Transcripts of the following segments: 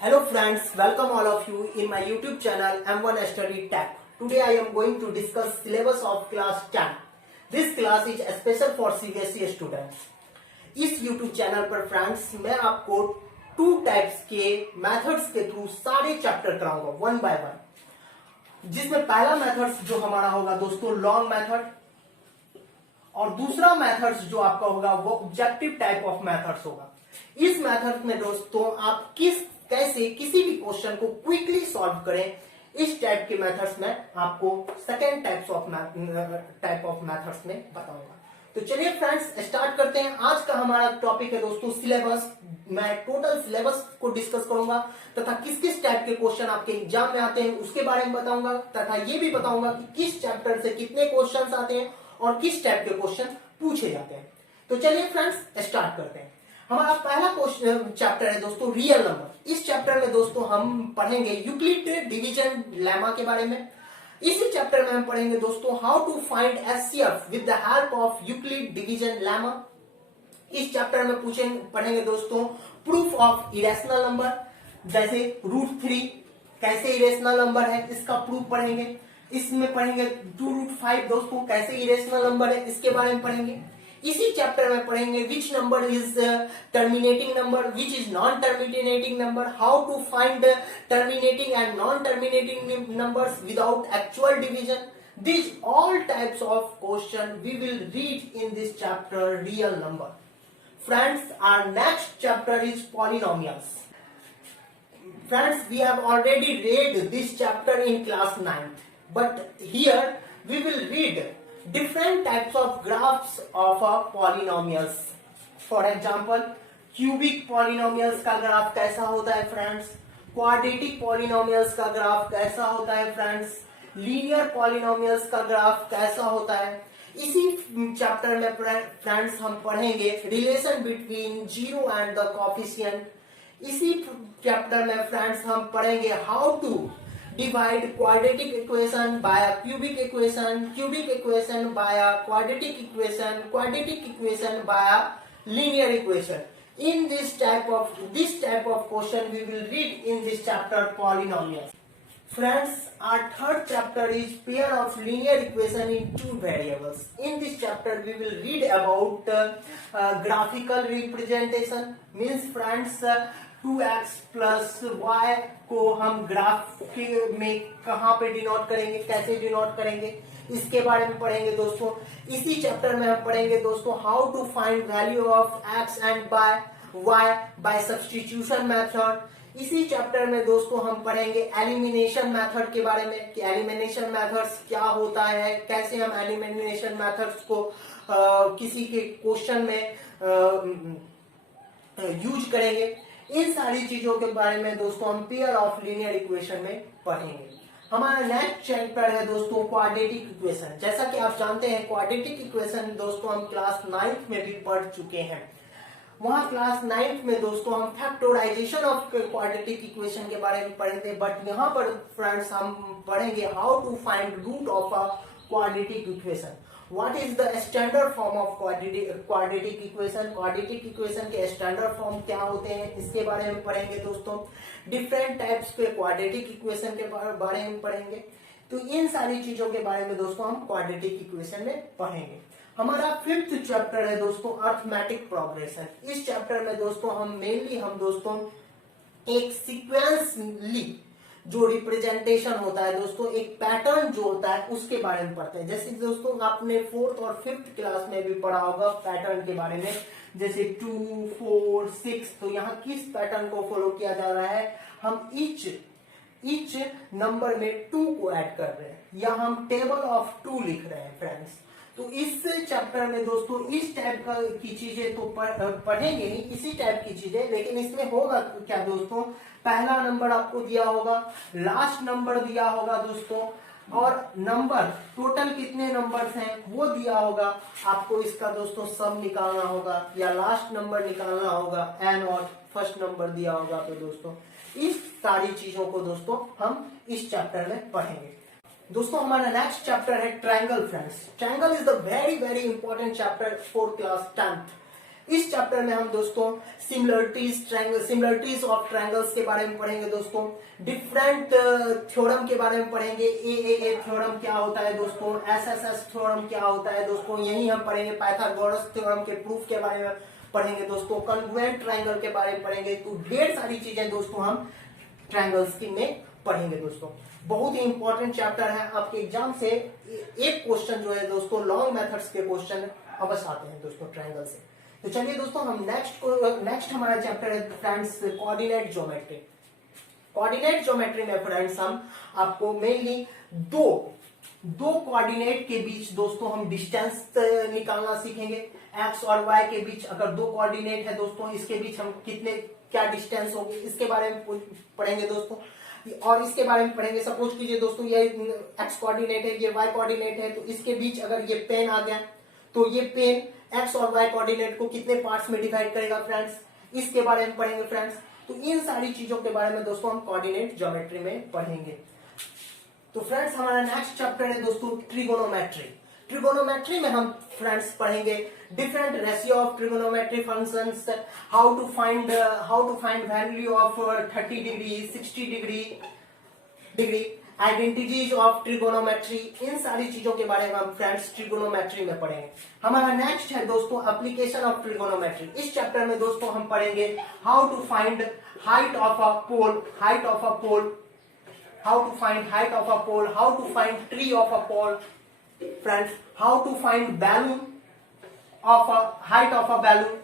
Hello friends, welcome all of you in my YouTube channel M1 Study Tech. Today I am going to discuss syllabus of class 10. This class is special for CBSE students. इस YouTube channel पर friends मैं आपको two types के methods के through सारे chapter कराऊंगा one by one, जिसमें पहला मेथड्स जो हमारा होगा दोस्तों लॉन्ग मेथड, और दूसरा मेथड्स जो आपका होगा वो ऑब्जेक्टिव टाइप ऑफ मेथड्स होगा। इस मेथड में दोस्तों आप कैसे किसी भी क्वेश्चन को क्विकली सॉल्व करें, इस टाइप के मेथड्स में आपको सेकेंड टाइप ऑफ मेथड्स में बताऊंगा। तो चलिए फ्रेंड्स स्टार्ट करते हैं। आज का हमारा टॉपिक है दोस्तों सिलेबस। मैं टोटल सिलेबस को डिस्कस करूंगा तथा किस किस टाइप के क्वेश्चन आपके एग्जाम में आते हैं उसके बारे में बताऊंगा, तथा ये भी बताऊंगा कि किस चैप्टर से कितने क्वेश्चन आते हैं और किस टाइप के क्वेश्चन पूछे जाते हैं। तो चलिए फ्रेंड्स स्टार्ट करते हैं। हमारा पहला क्वेश्चन चैप्टर है दोस्तों रियल नंबर। इस चैप्टर में दोस्तों हम पढ़ेंगे यूक्लिड डिवीजन लेमा के बारे में। इसी चैप्टर में हम पढ़ेंगे दोस्तों how to find HCF with the help of Euclid division lemma. इस चैप्टर में पढ़ेंगे दोस्तों प्रूफ ऑफ इरेशनल नंबर, जैसे √3 कैसे इरेशनल नंबर है इसका प्रूफ पढ़ेंगे। इसमें पढ़ेंगे 2√5 दोस्तों कैसे इरेशनल नंबर है इसके बारे में पढ़ेंगे। इसी चैप्टर में पढ़ेंगे which number is terminating number, which is non terminating number, how to find terminating and non terminating numbers without actual division. These all types of question we will read in this chapter real number. Friends, our next chapter is polynomials. Friends, we have already read this chapter in class 9th, but here we will read different types of graphs of polynomials. For example, cubic polynomials का graph कैसा होता है friends, quadratic polynomials का graph कैसा होता है friends, linear polynomials का graph कैसा होता है। इसी चैप्टर में फ्रेंड्स हम पढ़ेंगे relation between zero and the coefficient. इसी चैप्टर में फ्रेंड्स हम पढ़ेंगे how to divide quadratic equation by a cubic equation by a quadratic equation by a linear equation. In this type of question we will read in this chapter polynomials. Friends, our third chapter is pair of linear equation in two variables. In this chapter we will read about graphical representation. Means friends 2x plus y को हम graph में कहाँ पे denote करेंगे, कैसे denote करेंगे, इसके बारे में पढ़ेंगे दोस्तों। इसी चैप्टर में हम पढ़ेंगे दोस्तों how to find value of x and y by substitution method. इसी चैप्टर में दोस्तों हम पढ़ेंगे एलिमिनेशन मेथड के बारे में कि एलिमिनेशन मेथड्स क्या होता है, कैसे हम एलिमिनेशन मेथड्स को किसी के क्वेश्चन में यूज करेंगे। इन सारी चीजों के बारे में दोस्तों हम पेयर ऑफ लीनियर इक्वेशन में पढ़ेंगे। हमारा नेक्स्ट चैप्टर है दोस्तों क्वाड्रेटिक इक्वेशन। जैसा कि आप जानते हैं क्वाड्रेटिक इक्वेशन दोस्तों हम क्लास 9th में भी पढ़ चुके हैं। वहां क्लास 9th में दोस्तों हम फैक्टराइजेशन ऑफ क्वाड्रेटिक इक्वेशन के बारे में पढ़े थे, बट यहाँ पर फ्रेंड्स हम पढ़ेंगे how to find root of a quadratic equation. What is the standard form of quadratic equation? Quadratic equation के standard form क्या होते हैं इसके बारे में पढ़ेंगे दोस्तों। different types के quadratic equation के बारे में पढ़ेंगे। तो इन सारी चीजों के बारे में दोस्तों हम quadratic equation में पढ़ेंगे। हमारा 5th चैप्टर है दोस्तों अर्थमेटिक प्रोग्रेशन। इस चैप्टर में दोस्तों हम दोस्तों एक सीक्वेंसली जो रिप्रेजेंटेशन होता है दोस्तों, एक पैटर्न जो होता है उसके बारे में पढ़ते हैं। जैसे दोस्तों आपने 4th और 5th क्लास में भी पढ़ा होगा पैटर्न के बारे में, जैसे 2, 4, 6। तो यहाँ किस पैटर्न को फॉलो किया जा रहा है, हम ईच नंबर में 2 को ऐड कर रहे हैं या हम टेबल ऑफ 2 लिख रहे हैं फ्रेंड्स। तो इस चैप्टर में दोस्तों इस टाइप की चीजें तो पढ़ेंगे ही, इसी टाइप की चीजें, लेकिन इसमें होगा क्या दोस्तों, पहला नंबर आपको दिया होगा, लास्ट नंबर दिया होगा दोस्तों, और नंबर टोटल कितने नंबर्स हैं वो दिया होगा। आपको इसका दोस्तों सम निकालना होगा या लास्ट नंबर निकालना होगा, एन और फर्स्ट नंबर दिया होगा। तो दोस्तों इस सारी चीजों को दोस्तों हम इस चैप्टर में पढ़ेंगे। दोस्तों हमारा नेक्स्ट चैप्टर है triangle friends. Triangle is the very very important chapter for class 10th। इस चैप्टर में हम दोस्तों सिमिलरिटीज ऑफ ट्रायंगल्स के बारे में पढ़ेंगे दोस्तों, डिफरेंट थ्योरम के बारे में पढ़ेंगे, ए थ्योरम क्या होता है दोस्तों, एस थ्योरम क्या होता है दोस्तों, यही हम पढ़ेंगे, पाइथागोरस थ्योरम के प्रूफ के बारे में पढ़ेंगे दोस्तों, कॉन्ग्रुएंट ट्रायंगल के बारे में पढ़ेंगे। तो ढेर सारी चीजें दोस्तों हम ट्रायंगल्स की में पढ़ेंगे दोस्तों। बहुत ही इंपॉर्टेंट चैप्टर है, आपके एग्जाम से एक क्वेश्चन जो है दोस्तों लॉन्ग मेथड्स के क्वेश्चन अवश्य आते हैं दोस्तों ट्रायंगल से। तो चलिए दोस्तों हम नेक्स्ट हमारा चैप्टर है friends coordinate geometry. Coordinate geometry में फ्रेंड्स हम आपको मेनली दो कोऑर्डिनेट के बीच दोस्तों हम डिस्टेंस निकालना सीखेंगे। एक्स और वाई के बीच अगर दो कोऑर्डिनेट है दोस्तों, इसके बीच हम क्या डिस्टेंस होगी इसके बारे में पढ़ेंगे दोस्तों। और इसके बारे में पढ़ेंगे, सपोज कीजिए दोस्तों ये एक्स कोऑर्डिनेट है, ये वाई कोऑर्डिनेट है, तो इसके बीच अगर ये पेन आ गया तो ये पेन एक्स और वाई कोऑर्डिनेट को कितने पार्ट्स में डिवाइड करेगा फ्रेंड्स, इसके बारे में पढ़ेंगे फ्रेंड्स। तो इन सारी चीजों के बारे में दोस्तों हम कोऑर्डिनेट ज्योमेट्री में पढ़ेंगे। तो फ्रेंड्स हमारा नेक्स्ट चैप्टर है दोस्तों ट्रिगोनोमेट्री। ट्रिगोनोमेट्री में हम फ्रेंड्स पढ़ेंगे different ratio of trigonometry functions, how to find value of 30 degree 60 degree, identities of trigonometry, इन सारी चीजों के बारे में हम फ्रेंड्स ट्रिगोनोमेट्री में पढ़ेंगे। हमारा नेक्स्ट है दोस्तों एप्लीकेशन ऑफ ट्रिगोनोमेट्री। इस चैप्टर में दोस्तों हम पढ़ेंगे how to find height of a pole, how to find height of a pole, how to find tree of a pole, friends, how to find balloon of a height of a balloon,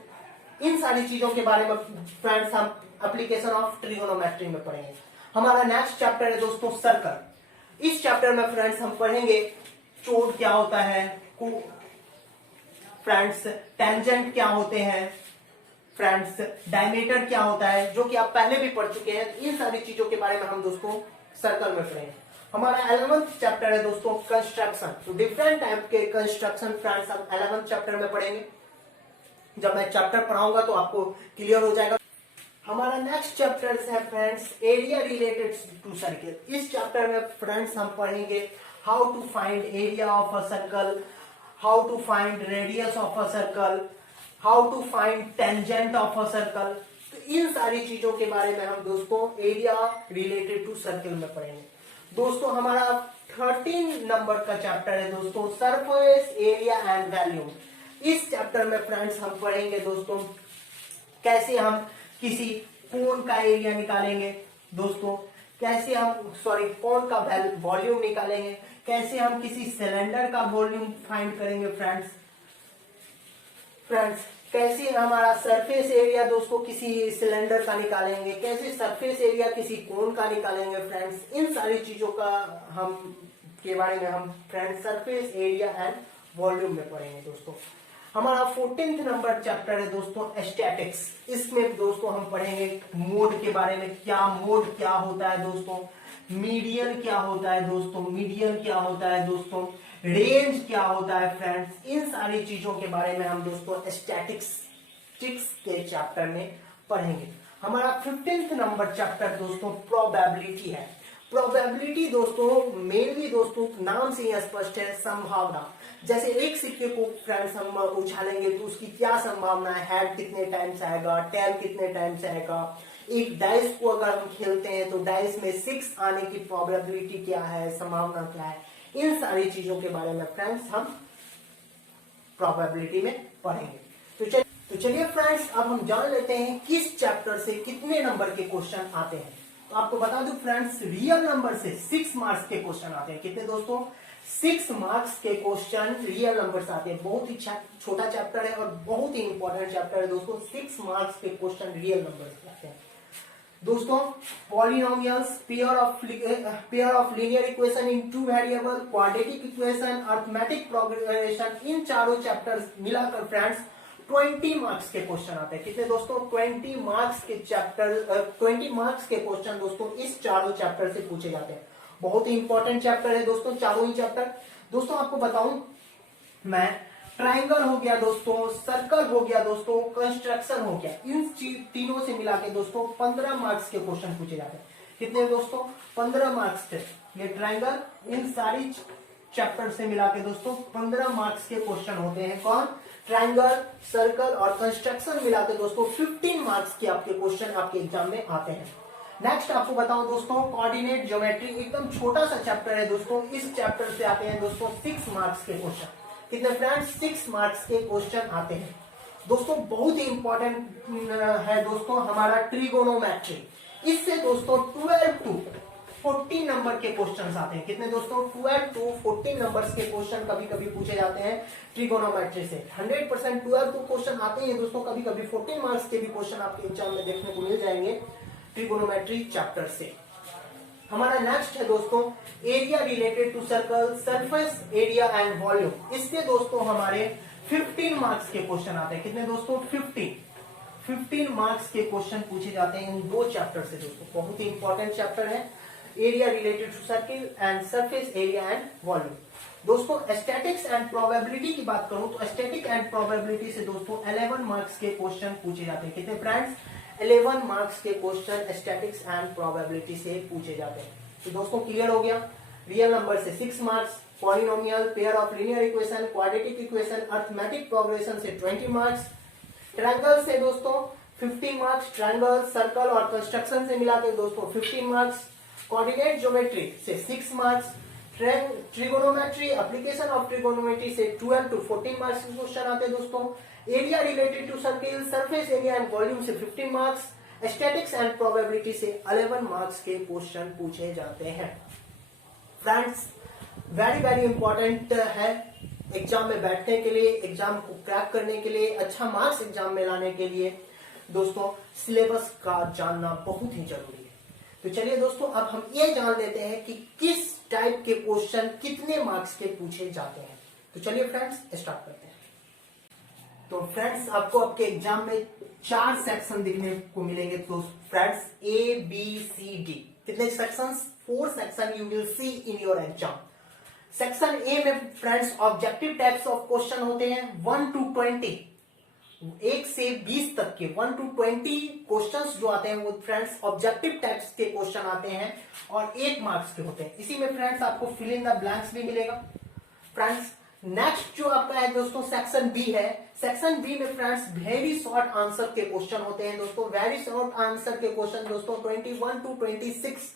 इन सारी चीजों के बारे में friends हम application of trigonometry में पढ़ेंगे। हमारा next chapter है दोस्तों सर्कल। इस चैप्टर में फ्रेंड्स हम पढ़ेंगे चोट क्या होता है फ्रेंड्स, टेंजेंट क्या होते हैं फ्रेंड्स, डायमीटर क्या होता है, जो कि आप पहले भी पढ़ चुके हैं। इन सारी चीजों के बारे में हम दोस्तों सर्कल में पढ़ेंगे। हमारा 11th चैप्टर है दोस्तों कंस्ट्रक्शन। तो डिफरेंट टाइप के कंस्ट्रक्शन फ्रेंड्स हम 11th चैप्टर में पढ़ेंगे। जब मैं चैप्टर पढ़ाऊंगा तो आपको क्लियर हो जाएगा। हमारा नेक्स्ट चैप्टर है friends area related to circle. इस चैप्टर में फ्रेंड्स हम पढ़ेंगे how to find area of a circle, how to find radius of a circle, how to find tangent of a circle. तो इन सारी चीजों के बारे में हम दोस्तों एरिया रिलेटेड टू सर्कल में पढ़ेंगे दोस्तों। हमारा 13 नंबर का चैप्टर है दोस्तों सरफेस एरिया एंड वॉल्यूम। इस चैप्टर में फ्रेंड्स हम पढ़ेंगे दोस्तों कैसे हम किसी कोन का एरिया निकालेंगे दोस्तों, कैसे हम कोन का वॉल्यूम निकालेंगे, कैसे हम किसी सिलेंडर का वॉल्यूम फाइंड करेंगे फ्रेंड्स, कैसे हमारा सरफेस एरिया दोस्तों किसी सिलेंडर का निकालेंगे, कैसे सरफेस एरिया किसी कोन का निकालेंगे फ्रेंड्स। इन सारी चीजों का हम के बारे में हम friends surface area and volume में पढ़ेंगे दोस्तों। हमारा 14th नंबर चैप्टर है दोस्तों स्टैटिक्स। इसमें दोस्तों हम पढ़ेंगे मोड के बारे में, मोड क्या होता है दोस्तों, मीडियन क्या होता है दोस्तों, रेंज क्या होता है फ्रेंड्स। इन सारी चीजों के बारे में हम दोस्तों स्टैटिक्स के चैप्टर में पढ़ेंगे। हमारा 15th नंबर चैप्टर दोस्तों प्रोबेबिलिटी है। प्रोबेबिलिटी दोस्तों मेनली दोस्तों नाम से ही स्पष्ट है, संभावना। जैसे एक सिक्के को फ्रेंड्स हम उछालेंगे तो उसकी क्या संभावना है, हेड कितने टाइम्स आएगा, टेल कितने टाइम्स आएगा। एक डाइस को अगर हम खेलते हैं तो डाइस में 6 आने की प्रोबेबिलिटी क्या है, संभावना क्या है। इन सारी चीजों के बारे में फ्रेंड्स हम प्रोबेबिलिटी में पढ़ेंगे। तो चलिए फ्रेंड्स अब हम जान लेते हैं किस चैप्टर से कितने नंबर के क्वेश्चन आते हैं। तो आपको बता दूं फ्रेंड्स रियल नंबर से 6 मार्क्स के क्वेश्चन आते हैं। कितने दोस्तों, 6 मार्क्स के क्वेश्चन रियल नंबर से आते हैं। बहुत ही छोटा चैप्टर है और बहुत ही इंपॉर्टेंट चैप्टर है दोस्तों। 6 मार्क्स के क्वेश्चन रियल नंबर से आते हैं दोस्तों। Polynomials, pair of linear equation in 2 variable, quadratic equation, arithmetic progression, इन चारों चैप्टर्स मिलाकर फ्रेंड्स 20 मार्क्स के क्वेश्चन आते हैं। कितने दोस्तों, 20 मार्क्स के क्वेश्चन दोस्तों इस चारों चैप्टर से पूछे जाते हैं। बहुत ही इंपॉर्टेंट चैप्टर है दोस्तों चारों ही चैप्टर। दोस्तों आपको बताऊं मैं, ट्राइंगल हो गया दोस्तों, सर्कल हो गया दोस्तों, कंस्ट्रक्शन हो गया, इन तीनों से मिला के दोस्तों 15 मार्क्स के क्वेश्चन पूछे जाते हैं। कितने दोस्तों, 15 मार्क्स थे। ये ट्राइंगल, इन सारी चैप्टर से मिला के दोस्तों 15 मार्क्स के क्वेश्चन होते हैं। कौन? ट्रायंगल, सर्कल और कंस्ट्रक्शन मिला के दोस्तों 15 मार्क्स के आपके क्वेश्चन आपके एग्जाम में आते हैं। नेक्स्ट आपको बताऊं दोस्तों, कोऑर्डिनेट ज्योमेट्री एकदम छोटा सा चैप्टर है दोस्तों। इस चैप्टर से आते हैं दोस्तों 6 मार्क्स के क्वेश्चन। कितने फ्रेंड्स? 6 मार्क्स के क्वेश्चन आते हैं दोस्तों। बहुत ही इंपॉर्टेंट है दोस्तों हमारा ट्रिगोनोमेट्री। इससे दोस्तों 12 to 14 नंबर के क्वेश्चन आते हैं। कितने दोस्तों? 12 to 14 नंबर्स के क्वेश्चन कभी कभी पूछे जाते हैं ट्रिगोनोमेट्री से। 100% 12 to क्वेश्चन आते हैं दोस्तों। कभी कभी 14 मार्क्स के भी क्वेश्चन आपके एग्जाम में देखने को मिल जाएंगे ट्रिगोनोमेट्री चैप्टर से। हमारा नेक्स्ट है दोस्तों area related to circle, surface area and volume. इससे दोस्तों हमारे 15 मार्क्स के क्वेश्चन आते हैं। कितने दोस्तों? 15 मार्क्स के क्वेश्चन पूछे जाते हैं इन दो चैप्टर से दोस्तों। बहुत ही इंपॉर्टेंट चैप्टर है area related to circle and surface area and volume. दोस्तों स्टैटिक्स एंड प्रोबेबिलिटी की बात करूं तो स्टैटिक एंड प्रोबेबिलिटी से दोस्तों 11 मार्क्स के क्वेश्चन पूछे जाते हैं। कितने फ्रेंड्स? 11 मार्क्स के क्वेश्चन स्टैटिक्स एंड प्रोबेबिलिटी से पूछे जाते हैं। तो दोस्तों क्लियर हो गया। रियल नंबर से 6 marks, polynomial, pair of linear equation, quadratic equation, arithmetic progression से 20 मार्क्स, ट्रायंगल से दोस्तों 15 मार्क्स, ट्रायंगल, सर्कल और कंस्ट्रक्शन से मिला के दोस्तों 15 मार्क्स, कोऑर्डिनेट ज्योमेट्री से 6 marks, trigonometry, application of trigonometry से 12 to 14 मार्क्स के क्वेश्चन आते हैं दोस्तों। Area related to circle, surface area and volume से 15 मार्क्स, स्टैटिक्स एंड प्रोबेबिलिटी से 11 मार्क्स के क्वेश्चन पूछे जाते हैं। फ्रेंड्स वेरी वेरी इंपॉर्टेंट है एग्जाम में बैठने के लिए, एग्जाम को क्रैक करने के लिए, अच्छा मार्क्स एग्जाम में लाने के लिए दोस्तों सिलेबस का जानना बहुत ही जरूरी है। तो चलिए दोस्तों अब हम ये जान लेते हैं कि किस टाइप के क्वेश्चन कितने मार्क्स के पूछे जाते हैं। तो चलिए फ्रेंड्स स्टार्ट करते हैं। तो फ्रेंड्स आपको आपके एग्जाम में 4 सेक्शन दिखने को मिलेंगे। तो friends A, B, C, D कितने sections? 4 section you will see in your exam. Section A में friends objective types of question होते हैं 1 to 20, 1 से 20 तक के 1 to 20 क्वेश्चंस जो आते हैं वो फ्रेंड्स ऑब्जेक्टिव टाइप्स के क्वेश्चन आते हैं और 1 मार्क्स के होते हैं। इसी में फ्रेंड्स आपको फिल इन द ब्लैंक्स भी मिलेगा। फ्रेंड्स नेक्स्ट जो आपका है दोस्तों सेक्शन बी है। सेक्शन बी में फ्रेंड्स वेरी शॉर्ट आंसर के क्वेश्चन होते हैं दोस्तों। वेरी शॉर्ट आंसर के क्वेश्चन दोस्तों 21 to 26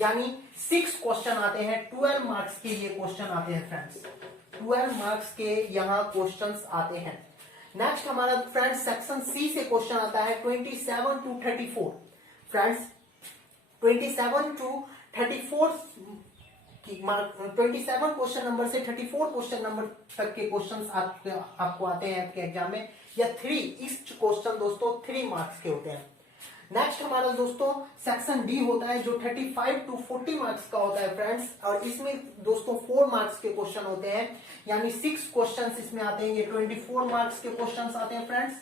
यानी 6 क्वेश्चन आते हैं। 12 मार्क्स के ये क्वेश्चन आते हैं फ्रेंड्स। 12 मार्क्स के यहाँ क्वेश्चंस आते हैं। नेक्स्ट हमारा फ्रेंड्स सेक्शन सी से क्वेश्चन आता है 27 to 34। Friends 27 to 34 27 question number से 34 क्वेश्चन नंबर तक के क्वेश्चंस आपको आते हैं आपके एग्जाम में, या 3 ईस्ट क्वेश्चन दोस्तों 3 मार्क्स के होते हैं। नेक्स्ट हमारा दोस्तों सेक्शन डी होता है जो 35 to 40 मार्क्स का होता है फ्रेंड्स, और इसमें दोस्तों 4 मार्क्स के क्वेश्चन होते हैं, यानी 6 क्वेश्चंस इसमें आते हैं। ये 24 मार्क्स के क्वेश्चंस आते हैं फ्रेंड्स।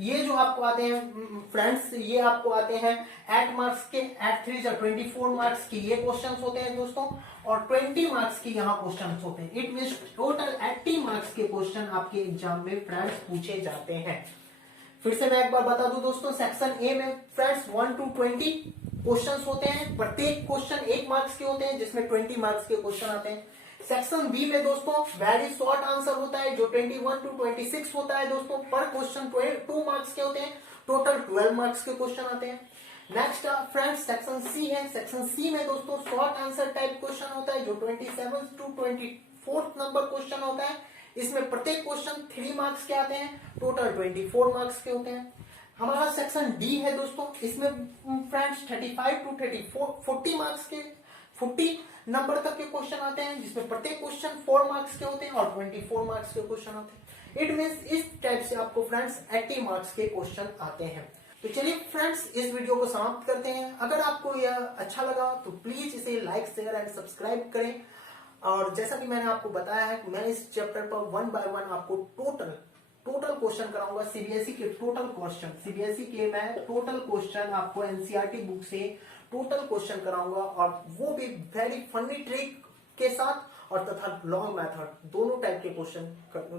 ये जो आपको आते हैं फ्रेंड्स, ये आपको आते हैं 8 मार्क्स के, 8 3 जा 24 मार्क्स के ये क्वेश्चंस होते हैं दोस्तों, और 20 मार्क्स के यहाँ क्वेश्चंस होते हैं। इट मींस टोटल 80 मार्क्स के क्वेश्चन आपके एग्जाम में फ्रेंड्स पूछे जाते हैं। फिर से मैं एक बार बता दूं दोस्तों, सेक्शन ए में फ्रेंड्स 1 to 20 क्वेश्चंस होते हैं। प्रत्येक क्वेश्चन 1 मार्क्स के होते हैं जिसमें 20 मार्क्स के क्वेश्चन आते हैं। सेक्शन बी में दोस्तों वेरी शॉर्ट आंसर होता है जो 21 to 26 होता है दोस्तों। पर क्वेश्चन 2 मार्क्स के होते हैं। टोटल 12 मार्क्स के क्वेश्चन आते हैं। नेक्स्ट फ्रेंड्स सेक्शन सी है। सेक्शन सी में दोस्तों शॉर्ट आंसर टाइप क्वेश्चन होता है जो 27 to 24 नंबर क्वेश्चन होता है। इसमें प्रत्येक क्वेश्चन 3 मार्क्स के आते हैं। टोटल 24 मार्क्स के होते हैं। हमारा सेक्शन डी है दोस्तों, इसमें फ्रेंड्स 35 to 40 मार्क्स के 40 नंबर तक के क्वेश्चन आते हैं, जिसमें प्रत्येक क्वेश्चन 4 मार्क्स के होते हैं और 24 मार्क्स के क्वेश्चन आते हैं। इट मींस इस टाइप से आपको फ्रेंड्स 80 मार्क्स के क्वेश्चन आते हैं। तो चलिए फ्रेंड्स इस वीडियो को समाप्त करते हैं। अगर आपको यह अच्छा लगा तो प्लीज इसे लाइक शेयर एंड सब्सक्राइब करें। और जैसा कि मैंने आपको बताया है, मैं इस चैप्टर पर 1 by 1 आपको टोटल क्वेश्चन कराऊंगा। सीबीएसई के टोटल क्वेश्चन, सीबीएसई के मैं टोटल क्वेश्चन आपको एनसीईआरटी बुक से टोटल क्वेश्चन कराऊंगा, और वो भी वेरी फनी ट्रिक के साथ और तथा लॉन्ग मेथड दोनों टाइप के क्वेश्चन